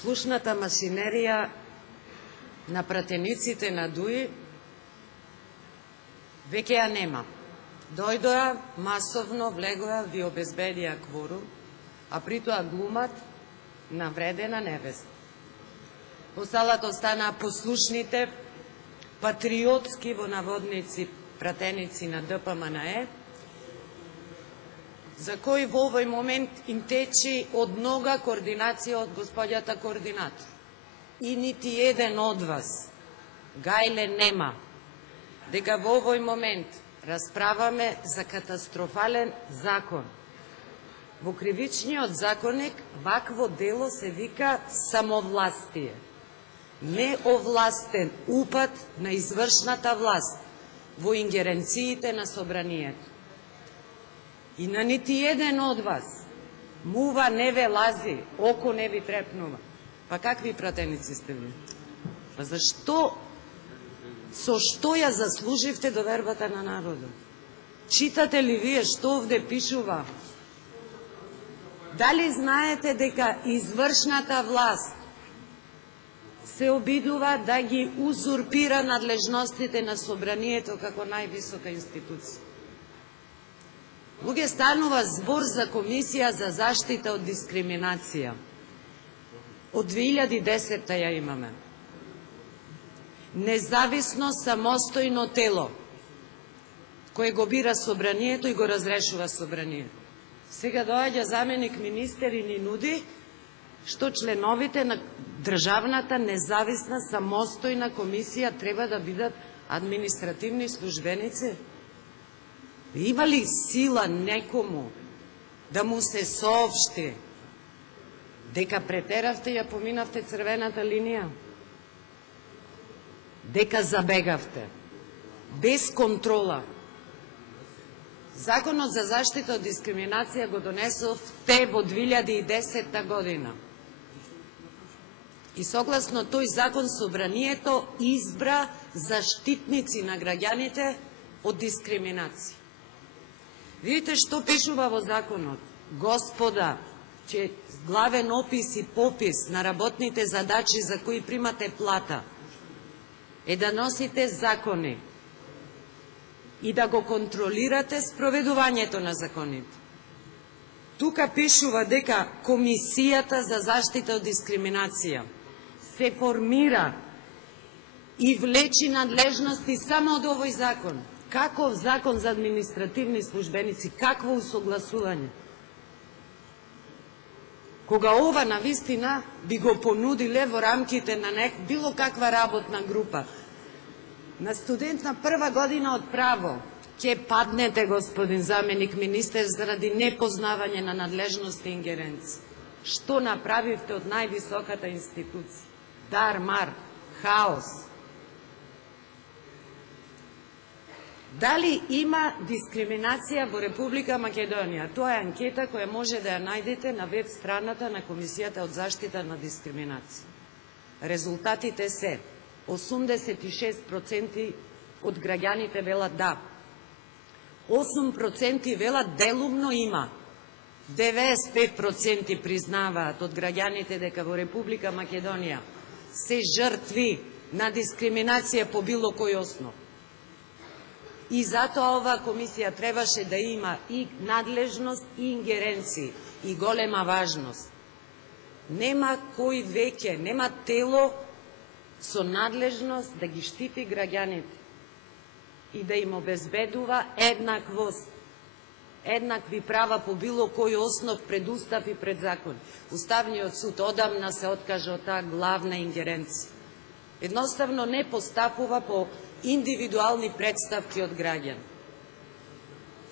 Слушната машинерија на пратениците на ДУИ веќе ја нема. Дојдоа масовно, влегоа, ви обезбедија кворум, а при тоа глумат навредена невеста. Во салата останаа послушните, патриотски во наводници пратеници на ДПМНЕ, за кои во овој момент им течи од нога координација од господјата координатор. И нити еден од вас, гајле нема, дека во овој момент расправаме за катастрофален закон. Во кривичниот законник вакво дело се вика самовластие. Неовластен упад на извршната власт во ингеренциите на собранието. И на нити еден од вас мува не ве лази, око не ви трепнува. Па какви пратеници сте ви? Па зашто, со што ја заслуживте довербата на народот? Читате ли вие што овде пишува? Дали знаете дека извршната власт се обидува да ги узурпира надлежностите на собранието како највисока институција? Луѓе, станува збор за Комисија за заштита од дискриминација. Од 2010 ја имаме. Независно, самостојно тело, кое го бира собранието и го разрешува собранието. Сега доаѓа заменик министер и ни нуди што членовите на државната независна самостојна комисија треба да бидат административни службеници. Има ли сила некому да му се соопшти дека претеравте и ја поминавте црвената линија? Дека забегавте? Без контрола. Законот за заштита од дискриминација го донесовте во 2010 година. И согласно тој закон собранието избра заштитници на граѓаните од дискриминација. Видите што пишува во законот. Господа, че главен опис и попис на работните задачи за кои примате плата е да носите закони и да го контролирате спроведувањето на законите. Тука пишува дека Комисијата за заштита од дискриминација се формира и влечи надлежности само од овој закон. Каков закон за административни службеници? Какво усогласување? Кога ова навистина би го понудиле во рамките на било каква работна група, на студент на прва година од право, ќе паднете, господин заменик министер, заради непознавање на надлежности и ингеренци. Што направивте од највисоката институција? Дар-мар, хаос. Дали има дискриминација во Република Македонија? Тоа е анкета која може да ја најдете на веб страната на Комисијата од заштита на дискриминација. Резултатите се 86% од граѓаните велат да, 8% велат делумно има, 95% признаваат од граѓаните дека во Република Македонија се жртви на дискриминација по било кој основ. И затоа оваа комисија требаше да има и надлежност и ингеренции и голема важност. Нема кој веќе, нема тело со надлежност да ги штити граѓаните и да им обезбедува еднаквост, еднакви права по било кој основ пред устав и пред закон. Уставниот суд одамна се откажа од таа главна ингеренција. Едноставно не постапува по индивидуални представки од граѓани.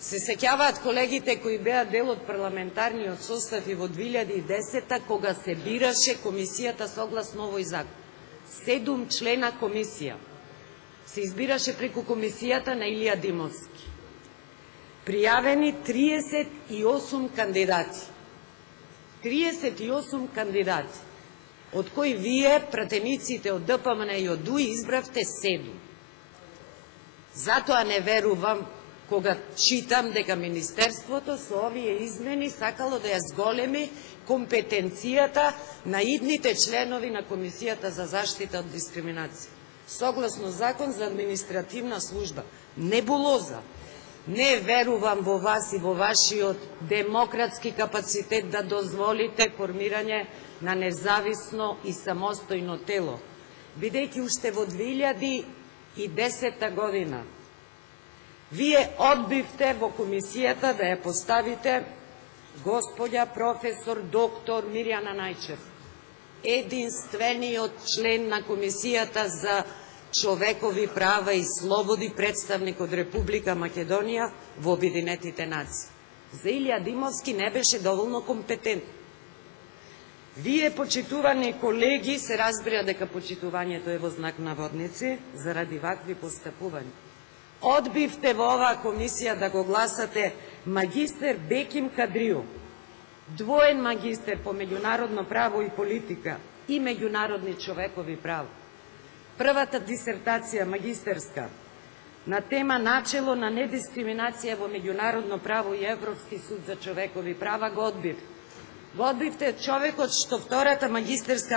Се сеќаваат колегите кои беа дел од парламентарниот состав и во 2010 кога се бираше комисијата согласно овој закон. 7 члена комисија се избираше преку комисијата на Илија Димовски. Пријавени 38 кандидати. 38 кандидати, од кои вие, пратениците од ДПМН и од ДУИ, избравте 7. Затоа не верувам кога читам дека Министерството со овие измени сакало да ја зголеми компетенцијата на идните членови на Комисијата за заштита од дискриминација. Согласно Закон за административна служба. Небулоза. Не верувам во вас и во вашиот демократски капацитет да дозволите формирање на независно и самостојно тело, бидејќи уште во 2010 година вие одбивте во комисијата да ја поставите господја професор доктор Мирјана Најчевска, единствениот член на Комисијата за човекови права и слободи, представник од Република Македонија во Обединетите нации. За Илија Димовски не беше доволно компетентен. Вие, почитувани колеги, се разбира дека почитувањето е во знак наводници заради вакви постапувања. Одбивте во оваа комисија да го гласате магистер Беким Кадриу, двоен магистер по меѓународно право и политика и меѓународни човекови права. Првата дисертација магистерска на тема начело на недискриминација во меѓународно право и Европски суд за човекови права го одбив. Го одбивте човекот што втората магистерска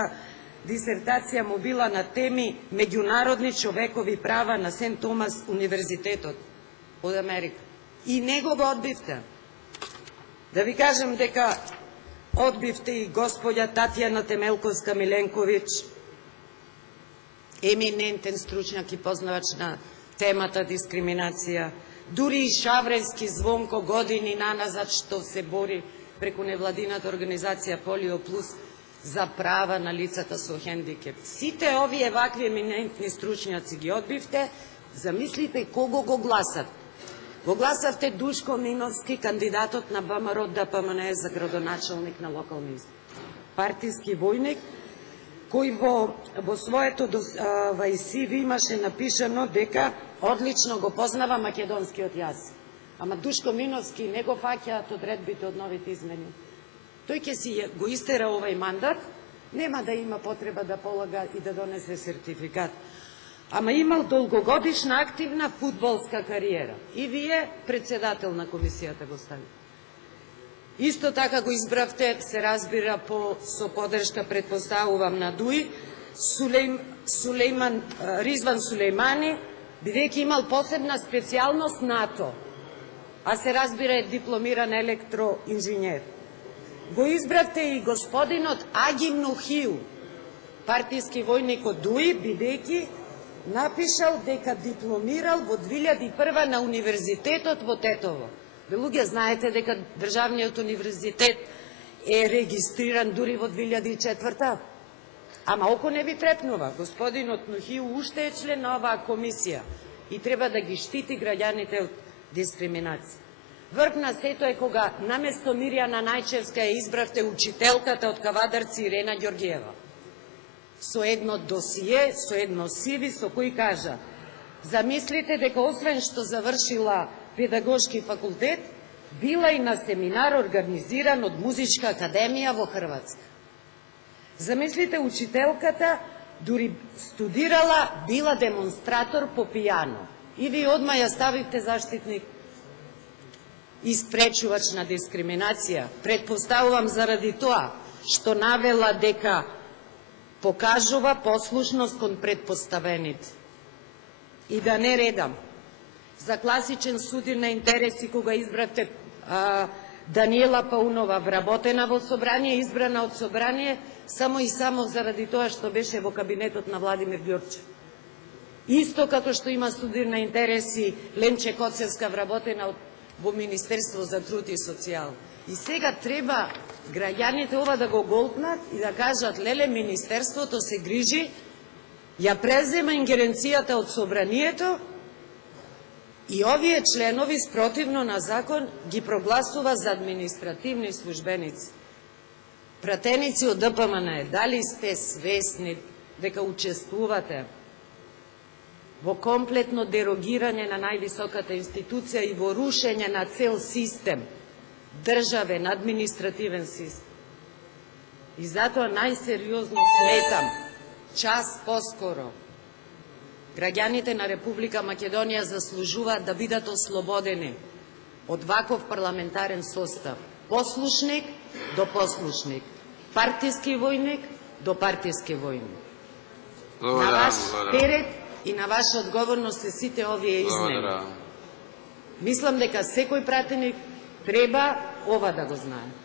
дисертација му била на теми меѓународни човекови права на Сент Томас универзитетот од Америка. И него го одбивте. Да ви кажем дека одбивте и господја Татјана Темелковска-Миленковиќ, еминентен стручњак и познавач на темата дискриминација, дури и Шавренски Звонко години наназад што се бори преку невладината организација Полио Плюс за права на лицата со хендикеп. Сите овие вакви еминентни стручњаци ги одбивте, замислите кого го гласат. Го гласавте Душко Миновски, кандидатот на ВМРО ДПМН за градоначалник на локални избори. Партиски војник, кој во своето CV имаше напишано дека одлично го познава македонскиот јазик. Ама Душко Миновски не го фаќаат одредбите од новите измени. Тој ќе си го истера овај мандат, нема да има потреба да полага и да донесе сертификат. Ама имал долгогодишна активна фудбалска кариера. И вие председател на комисијата го ставите. Исто така го избравте, се разбира, со подршка, предпоставувам, на ДУИ, Ризван Сулејмани, бидејќи имал посебна специјалност НАТО, а се разбира е дипломиран електроинженер. Го избравте и господинот Агим Нухиу, партиски војник од ДУИ, бидејќи напишал дека дипломирал во 2001 на универзитетот во Тетово. Ве луѓе знаете дека државниот универзитет е регистриран дури во 2004. Ама око не ви трепнува. Господинот Нухиу уште е член на оваа комисија и треба да ги штити граѓаните од дискриминација. Врв на сето е кога наместо Мирјана Најчевска ја избравте учителката од Кавадарци Ирена Ѓоргиева. Со едно досие, со едно CV, со кој кажа: замислите дека освен што завршила педагошки факултет, била и на семинар организиран од Музичка академија во Хрватска. Замислите, учителката дури студирала, била демонстратор по пијано. И ви одма ја ставите заштитник и спречувач на дискриминација. Предпоставувам заради тоа што навела дека покажува послушност кон предпоставените. И да не редам. За класичен судир на интереси, кога избравте Даниела Паунова, вработена во собрание, избрана од собрание, само и само заради тоа што беше во кабинетот на Владимир Ѓорчев. Исто како што има судир на интереси Ленче Коцевска, вработена во Министерство за труд и социјал. И сега треба граѓаните ова да го голтнат и да кажат: леле, Министерството се грижи, ја презема ингеренцијата од собранието и овие членови, спротивно на закон, ги прогласува за административни службеници. Пратеници од ДПМН, дали сте свесни дека учествувате во комплетно дерогирање на највисоката институција и во рушење на цел систем, државен, административен систем? И затоа најсериозно сметам час поскоро Граѓаните на Република Македонија заслужуваат да бидат ослободени од ваков парламентарен состав. Послушник до послушник, партиски војник до партиски војник. На ваш терет и на ваша одговорност се сите овие измени. Мислам дека секој пратеник треба ова да го знае.